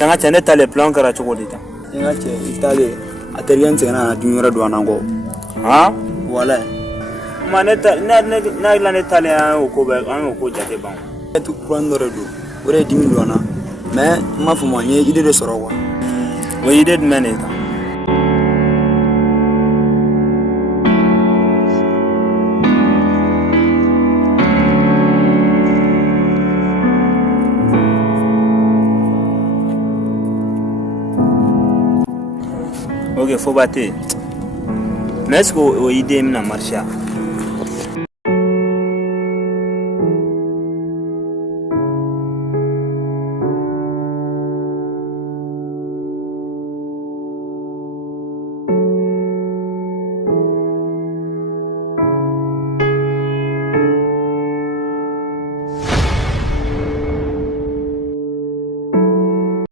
Tanga chane tale plan kara chokolita. Nga che itale aterian sena na junior do anango. Ha? Wala. Maneta na ila ne tale an ko jate ban. Tu prendre do. Ore dimi do na. Mais ma fuma nye ide de soro wa. We ide de meneta. Ok, faut battre. Mais est-ce que l'idée est marché?